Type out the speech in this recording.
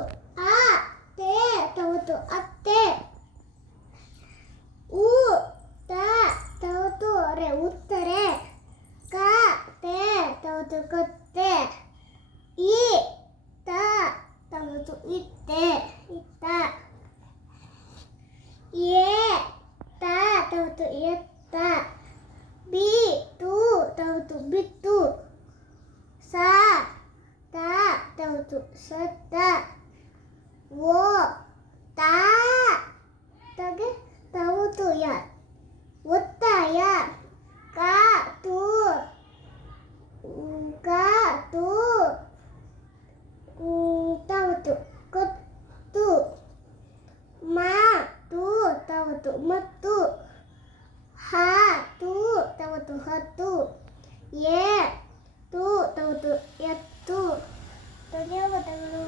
あってたおとあってうたたおとあれうったれかてたおとかっていたたおといっていたいえたたおといったびとたおとびとさあ Tá, tá, tá. wo ta tage tahu tu ya ಒತ್ತಾಯ ಕಾ ತು ಕಾ ತು ತವತು ಕೊತ್ತು ಮಾ ತು ತವತು ಮತ್ತು ಹಾ ತು ತವತು ಹತ್ತು ಏ ತು ತವತು ಎತ್ತು ಧನ್ಯವಾದಗಳು